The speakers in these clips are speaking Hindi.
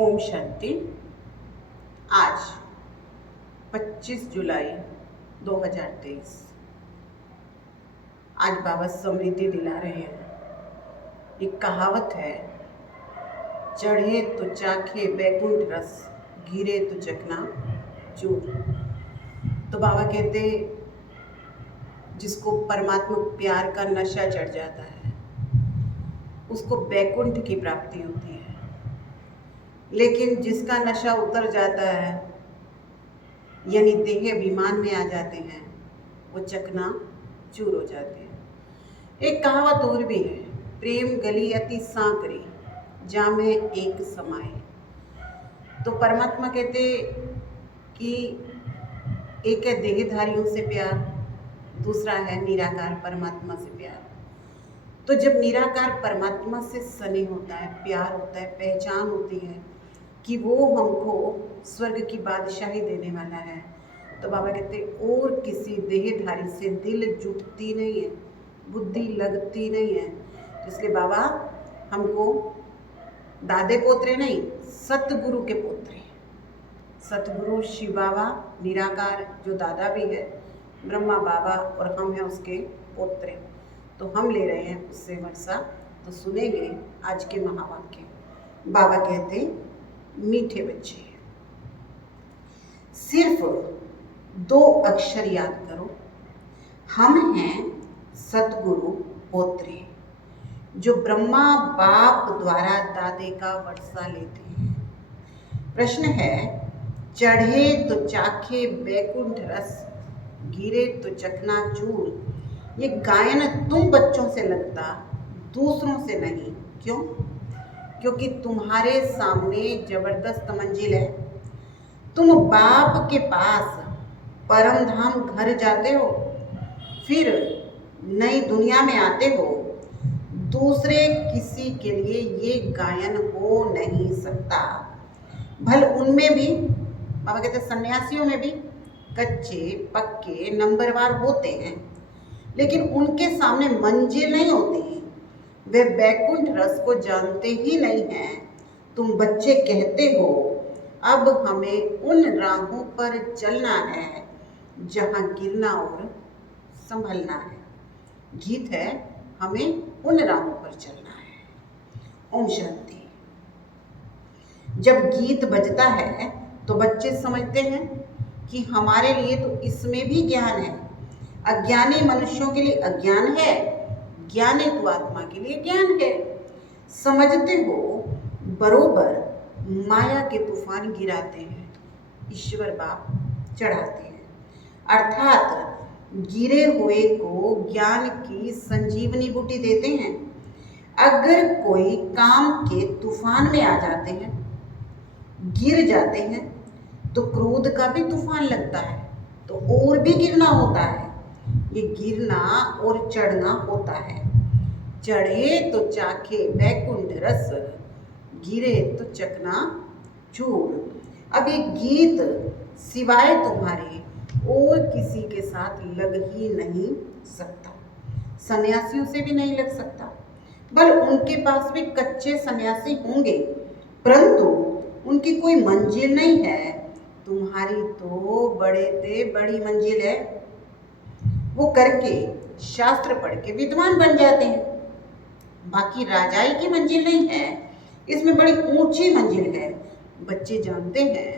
ओम शांति। आज 25 जुलाई 2023। आज बाबा समृद्धि दिला रहे हैं। एक कहावत है, चढ़े तो चाखे बैकुंठ रस, गिरे तो चकना चूर। तो बाबा कहते, जिसको परमात्मा प्यार का नशा चढ़ जाता है उसको बैकुंठ की प्राप्ति होती है, लेकिन जिसका नशा उतर जाता है यानी देह अभिमान में आ जाते हैं, वो चकना चूर हो जाते हैं। एक कहावत और भी है, प्रेम गली अति सांकरी, जामे एक समाए। तो परमात्मा कहते कि एक है देहधारियों से प्यार, दूसरा है निराकार परमात्मा से प्यार। तो जब निराकार परमात्मा से स्नेह होता है, प्यार होता है, पहचान होती है कि वो हमको स्वर्ग की बादशाही देने वाला है, तो बाबा कहते और किसी देहधारी से दिल जुटती नहीं है, बुद्धि लगती नहीं है। तो इसलिए बाबा हमको दादे पोतरे नहीं, सतगुरु के पोतरे, सतगुरु शिव बाबा निराकार जो दादा भी है, ब्रह्मा बाबा, और हम हैं उसके पोतरे। तो हम ले रहे हैं उससे वर्षा। तो सुनेंगे आज के महावाक्य। बाबा कहते, मीठे बच्चे, सिर्फ 2 अक्षर याद करो, हम हैं सतगुरु पोतरे, जो ब्रह्मा बाप द्वारा दादे का वर्षा लेते हैं। प्रश्न है, चढ़े तो चाखे बैकुंठ रस, गिरे तो चकनाचूर। ये गायन तुम बच्चों से लगता, दूसरों से नहीं। क्यों? क्योंकि तुम्हारे सामने जबरदस्त मंजिल है। तुम बाप के पास परम धाम घर जाते हो, फिर नई दुनिया में आते हो। दूसरे किसी के लिए ये गायन हो नहीं सकता। भल उनमें भी, बाबा कहते सन्यासियों में भी कच्चे पक्के नंबरवार होते हैं, लेकिन उनके सामने मंजिल नहीं होती। वे बैकुंठ रस को जानते ही नहीं हैं। तुम बच्चे कहते हो, अब हमें उन राहों पर चलना है जहाँ गिरना और संभलना है। गीत है, हमें उन राहों पर चलना है। ओम शांति। जब गीत बजता है तो बच्चे समझते हैं कि हमारे लिए तो इसमें भी ज्ञान है। अज्ञानी मनुष्यों के लिए अज्ञान है, ज्ञानी तो आत्मा के लिए ज्ञान है। समझते हो, बरोबर माया के तूफान गिराते हैं, ईश्वर बाप चढ़ाते हैं। अर्थात गिरे हुए को ज्ञान की संजीवनी बूटी देते हैं। अगर कोई काम के तूफान में आ जाते हैं, गिर जाते हैं, तो क्रोध का भी तूफान लगता है, तो और भी गिरना होता है। ये गिरना और चढ़ना होता है। चढ़े तो चाखे बैकुंठ रस, गिरे तो चकना चूर। अब ये गीत सिवाय तुम्हारे और किसी के साथ लग ही नहीं सकता, सन्यासियों से भी नहीं लग सकता। बल उनके पास भी कच्चे सन्यासी होंगे, परंतु उनकी कोई मंजिल नहीं है। तुम्हारी तो बड़े से बड़ी मंजिल है। वो करके शास्त्र पढ़ के विद्वान बन जाते हैं। बाकी राजाई की मंजिल नहीं है, इसमें बड़ी ऊंची मंजिल है। बच्चे जानते हैं,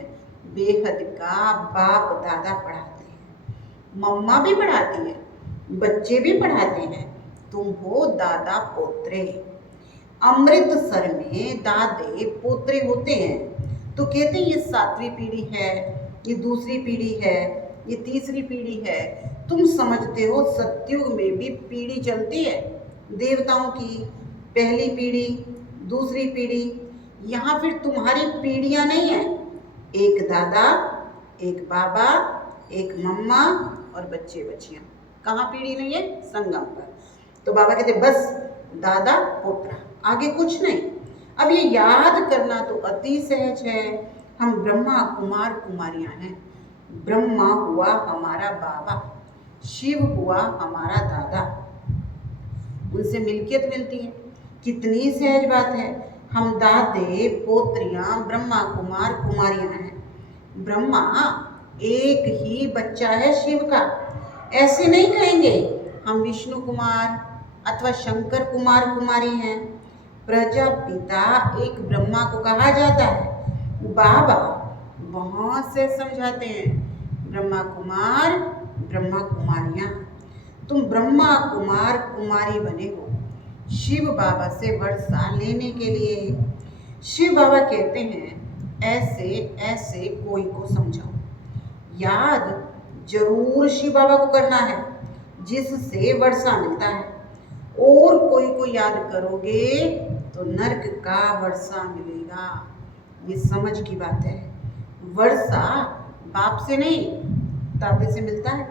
बेहद का बाप दादा पढ़ाते हैं, मम्मा भी पढ़ाती है, बच्चे भी पढ़ाते हैं। तुम हो दादा पोतरे। अमृतसर में दादे पोतरे होते हैं। तो कहते हैं ये 7वीं पीढ़ी है, ये दूसरी पीढ़ी है, ये तीसरी पीढ़ी है। तुम समझते हो सतयुग में भी पीढ़ी चलती है देवताओं की, पहली पीढ़ी, दूसरी पीढ़ी। यहाँ फिर तुम्हारी पीढ़ियाँ नहीं है, एक दादा, एक बाबा, एक मम्मा और बच्चे बच्चियाँ। कहाँ पीढ़ी नहीं है? संगम पर। तो बाबा कहते बस दादा पोतरा, आगे कुछ नहीं। अब ये याद करना तो अति सहज है। हम ब्रह्मा कुमार कुमारियाँ हैं। ब्रह्मा हुआ हमारा बाबा, शिव हुआ हमारा दादा, उनसे मिल्कियत मिलती है। कितनी सहज बात है। हम दादे पोत्रियां ब्रह्मा कुमार कुमारियां हैं। ब्रह्मा एक ही बच्चा है शिव का। ऐसे नहीं कहेंगे हम विष्णु कुमार अथवा शंकर कुमार कुमारी हैं। प्रजापिता एक ब्रह्मा को कहा जाता है। बाबा बहुत से समझाते हैं, ब्रह्मा कुमार ब्रह्मा कुमारियां। तुम ब्रह्मा कुमार कुमारी बने हो शिव बाबा से वर्षा लेने के लिए। शिव बाबा कहते हैं ऐसे ऐसे कोई को समझाओ। याद जरूर शिव बाबा को करना है जिससे वर्षा मिलता है। और कोई को याद करोगे तो नरक का वर्षा मिलेगा। ये समझ की बात है। वर्षा बाप से नहीं दादे से मिलता है।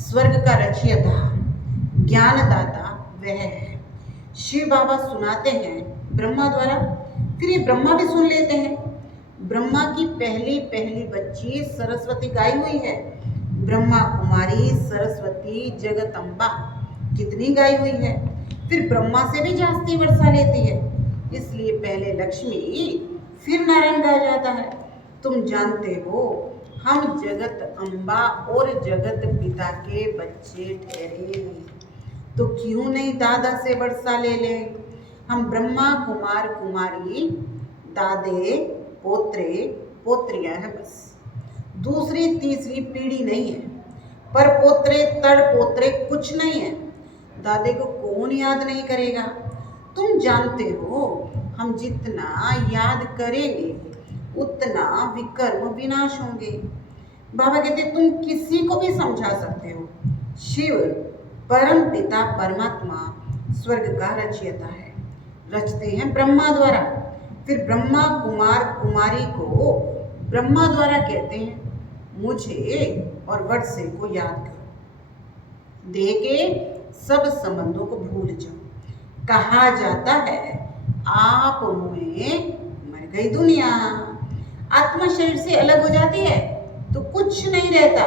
स्वर्ग का रचयिता ज्ञानदाता वह है। शिव बाबा सुनाते हैं ब्रह्मा द्वारा, फिर ये ब्रह्मा भी सुन लेते हैं। ब्रह्मा की पहली पहली बच्ची सरस्वती गाई हुई है। ब्रह्मा कुमारी सरस्वती जगदम्बा कितनी गाई हुई है। फिर ब्रह्मा से भी जास्ती वर्षा लेती है, इसलिए पहले लक्ष्मी फिर नारायण गाया जाता है। तुम जानते हो हम जगत अम्बा और जगत पिता के बच्चे ठहरे, तो क्यों नहीं दादा से वर्षा ले लें। हम ब्रह्मा कुमार कुमारी दादे पोत्रे पोत्रियां हैं बस। दूसरी तीसरी पीढ़ी नहीं है। पर पोत्रे तड़ पोत्रे कुछ नहीं है। दादे को कौन याद नहीं करेगा। तुम जानते हो हम जितना याद करेंगे उतना विकर्म विनाश होंगे। बाबा कहते तुम किसी को भी समझा सकते हो। शिव परम पिता परमात्मा स्वर्ग का रचयिता है। रचते हैं ब्रह्मा द्वारा। फिर ब्रह्मा कुमार कुमारी को ब्रह्मा द्वारा कहते हैं मुझे और वर्षे को याद करो। देह के सब संबंधों को भूल जाओ। कहा जाता है आप में मर गई दुनिया। आत्मा शरीर से अलग हो जाती है तो कुछ नहीं रहता।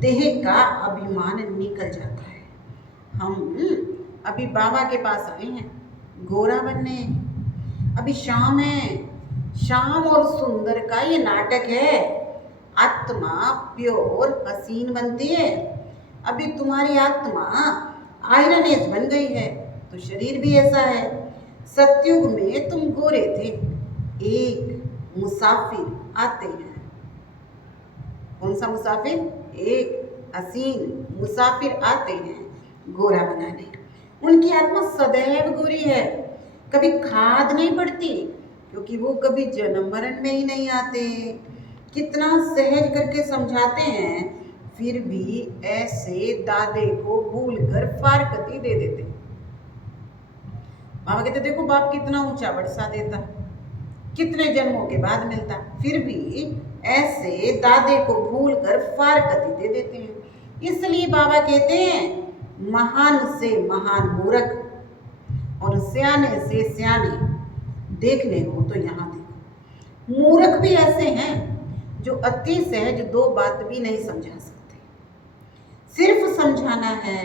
देह का अभिमान निकल जाता है। हम अभी बाबा के पास आए हैं गोरा बनने। अभी शाम है। शाम और सुंदर का ये नाटक है। आत्मा प्योर हसीन बनती है। अभी तुम्हारी आत्मा आयरन एज बन गई है तो शरीर भी ऐसा है। सतयुग में तुम गोरे थे। एक मुसाफिर आते हैं। कौन सा मुसाफिर? एक हसीन मुसाफिर आते हैं गोरा बनाने। उनकी आत्मा सदैव गोरी है। कभी खाद नहीं पड़ती क्योंकि वो कभी जन्म मरण में ही नहीं आते। कितना सहज करके समझाते हैं फिर भी ऐसे दादे को भूल कर फारकती दे देते। बाबा कहते देखो बाप कितना ऊंचा वर्षा देता, कितने जन्मों के बाद मिलता, फिर भी ऐसे दादे को भूल कर फारकती दे देते हैं। इसलिए बाबा कहते हैं महान से महान मूर्ख और सियाने से सियाने देखने हो तो यहाँ देखो। मूर्ख भी ऐसे हैं जो अति सहज दो बात भी नहीं समझा सकते। सिर्फ समझाना है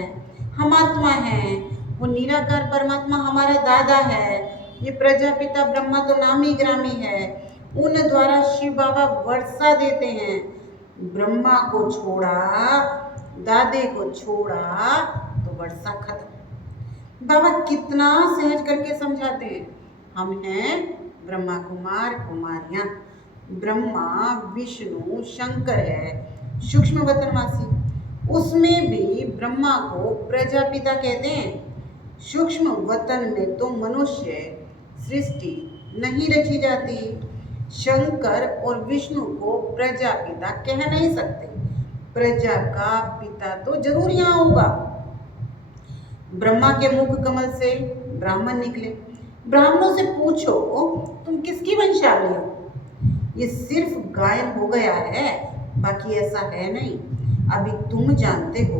हम आत्मा हैं, वो निराकार परमात्मा हमारा दादा है, ये प्रजापिता ब्रह्मा तो नामी ग्रामी है, उन द्वारा शिव बाबा वर्षा देते हैं। ब्रह्मा को छोड़ा दादे को छोड़ा तो वर्षा खत्म। बाबा कितना सहज करके समझाते हैं। हम हैं ब्रह्मा कुमार कुमारियां। ब्रह्मा विष्णु शंकर है सूक्ष्म वतनवासी। उसमें भी ब्रह्मा को प्रजापिता कहते हैं। सूक्ष्म वतन में तो मनुष्य सृष्टि नहीं रची जाती। शंकर और विष्णु को प्रजापिता कह नहीं सकते। प्रजा का पिता तो जरूर यहाँ होगा। ब्रह्मा के मुख कमल से ब्राह्मण निकले। ब्राह्मणों से पूछो तुम किसकी वंशावली हो। ये सिर्फ गायन हो गया है, बाकी ऐसा है नहीं। अभी तुम जानते हो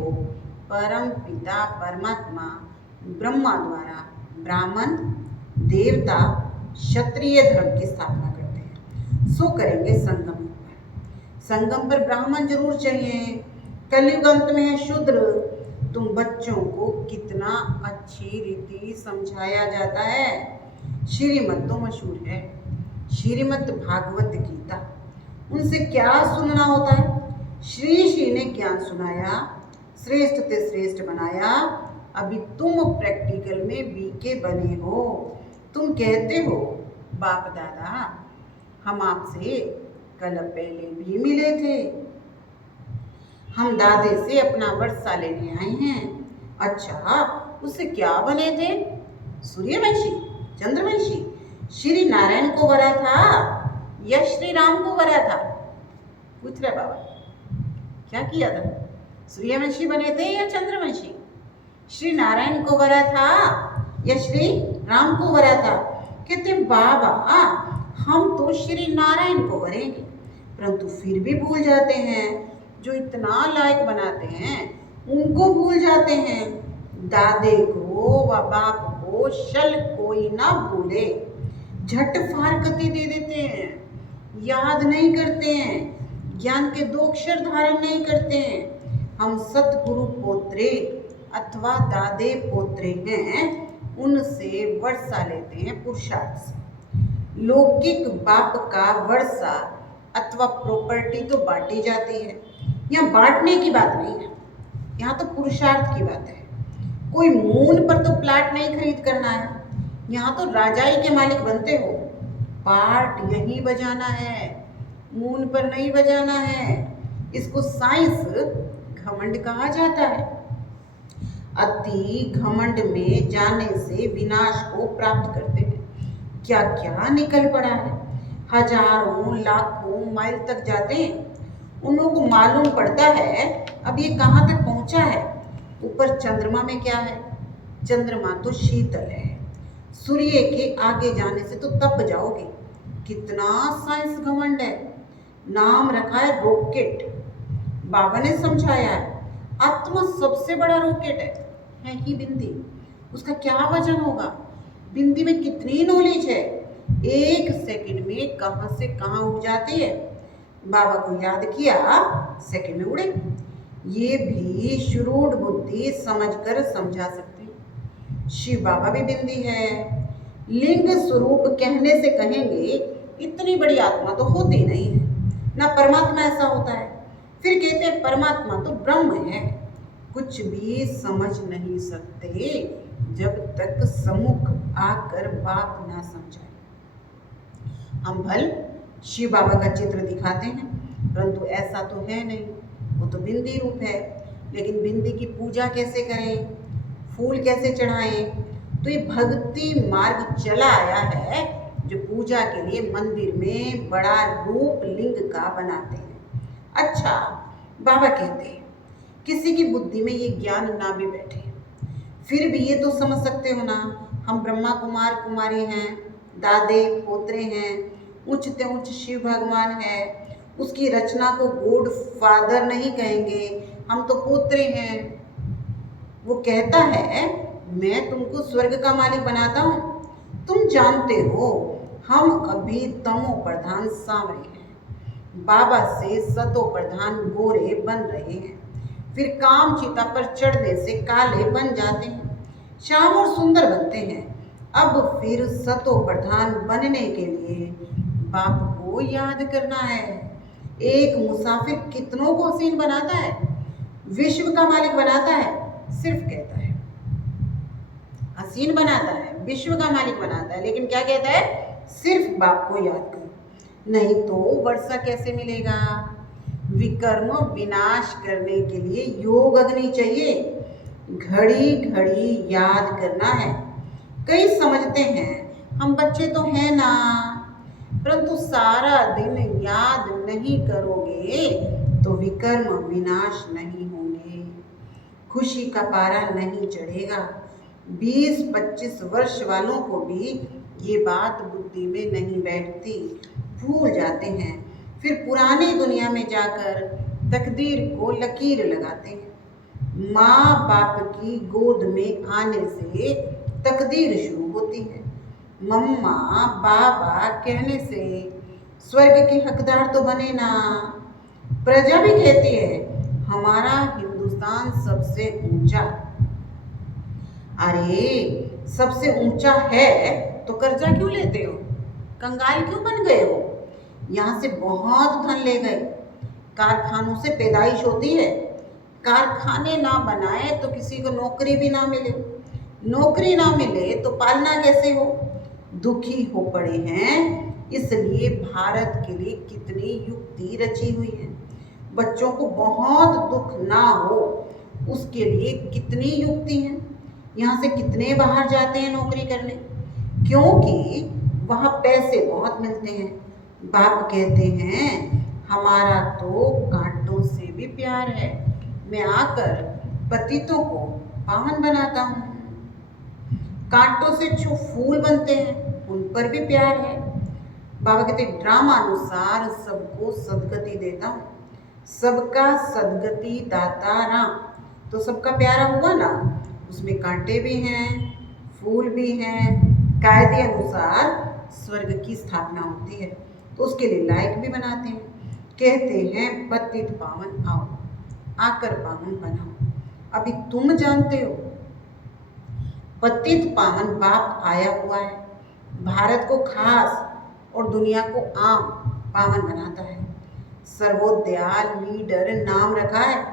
परम पिता परमात्मा ब्रह्मा द्वारा ब्राह्मण देवता क्षत्रिय धर्म की स्थापना करते हैं। सो करेंगे संगम पर। संगम पर ब्राह्मण जरूर चाहिए। कलयुग अंत में है शूद्र। तुम बच्चों को कितना अच्छी रीति समझाया जाता है। श्रीमद् तो मशहूर है, श्रीमद् भागवत गीता, उनसे क्या सुनना होता है। श्री श्री ने ज्ञान सुनाया, श्रेष्ठ ते श्रेष्ठ बनाया। अभी तुम प्रैक्टिकल में बीके बने हो। तुम कहते हो बाप दादा हम आपसे कल पहले भी मिले थे, हम दादे से अपना वर्षा लेने आए हैं। अच्छा, उससे क्या बने थे? सूर्यवंशी, चंद्रवंशी, श्री नारायण को वरा था या श्री राम को वरा था? पूछ रहे बाबा, क्या किया था? सूर्यवंशी बने थे या चंद्रवंशी? श्री नारायण को वरा था या श्री राम को वरा था? कहते बाबा हम तो श्री नारायण को वरेंगे, परंतु फिर भी भूल जाते हैं। जो इतना लायक बनाते हैं उनको भूल जाते हैं। दादे को व बाप को शल कोई ना भूले, झट फारकती दे देते हैं, याद नहीं करते हैं, ज्ञान के 2 अक्षर धारण नहीं करते हैं। हम सतगुरु पोत्रे अथवा दादे पोत्रे हैं, उनसे वर्षा लेते हैं पुरुषार्थ से। लौकिक बाप का वर्षा अथवा प्रॉपर्टी तो बांटी जाती है, यहाँ बांटने की बात नहीं है, यहाँ तो पुरुषार्थ की बात है। कोई मून पर तो प्लाट नहीं खरीद करना है, यहाँ तो राजाई के मालिक बनते हो। पार्ट यही बजाना है, मून पर नहीं बजाना है। इसको साइंस घमंड कहा जाता है। अति घमंड में जाने से विनाश को प्राप्त करते हैं। क्या क्या निकल पड़ा है, हजारों लाखों माइल तक जाते हैं, उन लोगों को मालूम पड़ता है अब ये कहाँ तक पहुँचा है। ऊपर चंद्रमा में क्या है? चंद्रमा तो शीतल है, सूर्य के आगे जाने से तो तप जाओगे। कितना साइंस घमंड है। नाम रखा है रॉकेट, बाबा ने समझाया है आत्मा सबसे बड़ा रॉकेट है ही बिंदी। उसका क्या वजन होगा? बिंदी में कितनी नॉलेज है, 1 सेकंड में कहाँ से कहाँ उड़ जाती है। बाबा को याद किया, सेकंड में उड़े। ये भी शुरूढ़ बुद्धि समझकर समझा सकते हैं। शिव बाबा भी बिंदी है। लिंग स्वरूप कहने से कहेंगे इतनी बड़ी आत्मा तो होती नहीं है ना, परमात्मा ऐसा होता है। फिर कहते हैं परमात्मा तो ब्रह्म है। कुछ भी समझ नहीं सकते जब तक सम्मुख आकर बाप ना समझाए। हम भल शिव बाबा का चित्र दिखाते हैं, परंतु ऐसा तो है नहीं, वो तो बिंदी रूप है। लेकिन बिंदी की पूजा कैसे करें, फूल कैसे चढ़ाएं? तो ये भक्ति मार्ग चला आया है जो पूजा के लिए मंदिर में बड़ा रूप लिंग का बनाते हैं। अच्छा, बाबा कहते हैं किसी की बुद्धि में ये ज्ञान ना भी बैठे, फिर भी ये तो समझ सकते हो ना, हम ब्रह्मा कुमार कुमारी हैं, दादे पोत्रे हैं, उच्चते उच्च शिव भगवान है। उसकी रचना को गॉड फादर नहीं कहेंगे, हम तो पोत्रे हैं। वो कहता है मैं तुमको स्वर्ग का मालिक बनाता हूँ। तुम जानते हो हम अभी तमो प्रधान सांवरे हैं, बाबा से सतो प्रधान गोरे बन रहे हैं, फिर काम चिता पर चढ़ने से काले बन जाते हैं, श्याम और सुंदर बनते हैं। अब फिर सतो प्रधान बनने के लिए बाप को याद करना है। एक मुसाफिर कितनों को हसीन बनाता है, विश्व का मालिक बनाता है, सिर्फ कहता है हसीन बनाता है, विश्व का मालिक बनाता है, लेकिन क्या कहता है? सिर्फ बाप को याद करो, नहीं तो वर्षा कैसे मिलेगा। विकर्म विनाश करने के लिए योग अग्नि चाहिए, घड़ी घड़ी याद करना है। कई समझते हैं हम बच्चे तो हैं ना, परंतु सारा दिन याद नहीं करोगे तो विकर्म विनाश नहीं होंगे, खुशी का पारा नहीं चढ़ेगा। 20-25 वर्ष वालों को भी ये बात बुद्धि में नहीं बैठती, भूल जाते हैं। फिर पुरानी दुनिया में जाकर तकदीर को लकीर लगाते हैं। माँ बाप की गोद में आने से तकदीर शुरू होती है। मम्मा बाबा कहने से स्वर्ग के हकदार तो बने ना। प्रजा भी कहती है हमारा हिंदुस्तान सबसे ऊंचा। अरे सबसे ऊंचा है तो कर्जा क्यों लेते हो? कंगाल क्यों बन गए हो? यहाँ से बहुत धन ले गए। कारखानों से पैदाइश होती है, कारखाने ना बनाए तो किसी को नौकरी भी ना मिले, नौकरी ना मिले तो पालना कैसे हो? दुखी हो पड़े हैं, इसलिए भारत के लिए कितनी युक्ति रची हुई है। बच्चों को बहुत दुख ना हो उसके लिए कितनी युक्ति है। यहाँ से कितने बाहर जाते हैं नौकरी करने, क्योंकि वहाँ पैसे बहुत मिलते हैं। बाप कहते हैं हमारा तो कांटों से भी प्यार है, मैं आकर पतितों को पावन बनाता हूँ। कांटों से जो फूल बनते हैं उन पर भी प्यार है। बाबा कहते ड्रामा अनुसार सबको सदगति देता हूँ, सबका सदगति दाता राम। तो सबका प्यारा हुआ ना, उसमें कांटे भी हैं, फूल भी हैं, कायदे अनुसार स्वर्ग की स्थापना होती है, तो उसके लिए लायक भी बनाते हैं। कहते हैं पतित पावन आओ, आकर पावन बनाओ। अभी तुम जानते हो पतित पावन बाप आया हुआ है, भारत को खास और दुनिया को आम पावन बनाता है। सर्वोदयाल लीडर नाम रखा है,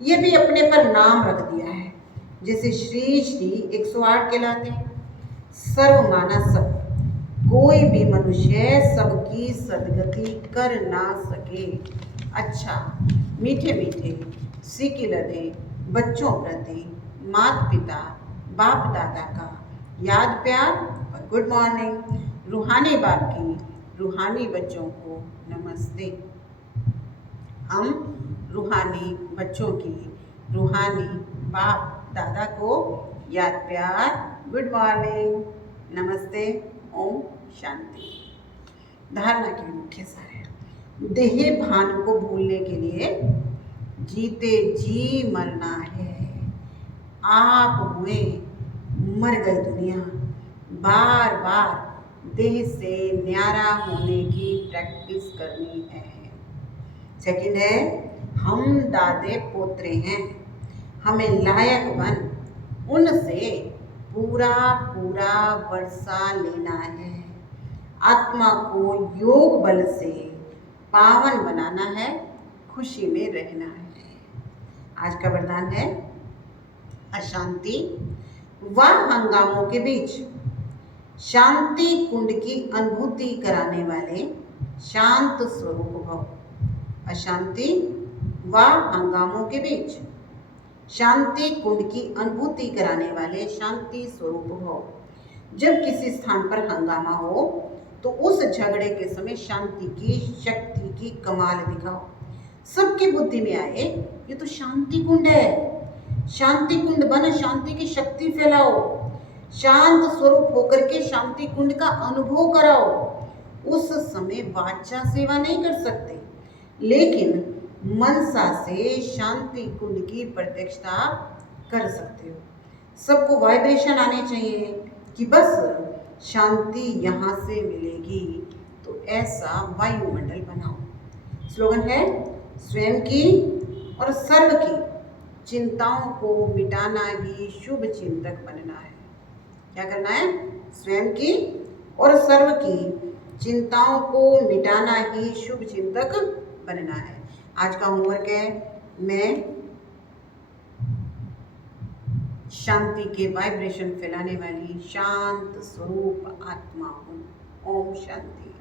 ये भी अपने पर नाम रख दिया है। जैसे श्री श्री 108 कहलाते हैं। सर्व माना सब, कोई भी मनुष्य सबकी सदगति कर ना सके। अच्छा, मीठे मीठे सिक्के लदे बच्चों प्रति माता पिता बाप दादा का याद प्यार और गुड मॉर्निंग। रूहानी बाप की रूहानी बच्चों को नमस्ते। हम रूहानी बच्चों की रूहानी बाप दादा को याद प्यार गुड मॉर्निंग नमस्ते ओम शांति। धारणा के मुख्य सार है, देह भान को भूलने के लिए जीते जी मरना है। आप हुए मर गई दुनिया, बार बार देह से न्यारा होने की प्रैक्टिस करनी है। सेकंड है, हम दादे पोतरे हैं, हमें लायक बन उनसे पूरा पूरा वर्षा लेना है। आत्मा को योग बल से पावन बनाना है, खुशी में रहना है। आज का वरदान है अशांति व हंगामों के बीच शांति कुंड की अनुभूति कराने वाले शांत स्वरूप भव। अशांति व हंगामों के बीच शांति कुंड की अनुभूति कराने वाले शांति स्वरूप भव। जब किसी स्थान पर हंगामा हो तो उस झगड़े के समय शांति की शक्ति की कमाल दिखाओ। सबकी बुद्धि में आए ये तो शांति कुंड है, शांति कुंड बन शांति की शक्ति फैलाओ, शांत स्वरूप होकर के शांति कुंड का अनुभव कराओ। उस समय वाचा सेवा नहीं कर सकते, लेकिन मनसा से शांति कुंड की प्रत्यक्षता कर सकते हो। सबको वाइब्रेशन आने चाहिए कि बस शांति यहाँ से मिलेगी, तो ऐसा वायुमंडल बनाओ। स्लोगन है, स्वयं की और सर्व की चिंताओं को मिटाना ही शुभ चिंतक बनना है। क्या करना है? स्वयं की और सर्व की चिंताओं को मिटाना ही शुभ चिंतक बनना है। आज का होमवर्क है, मैं शांति के वाइब्रेशन फैलाने वाली शांत स्वरूप आत्मा हूँ। ओम शांति।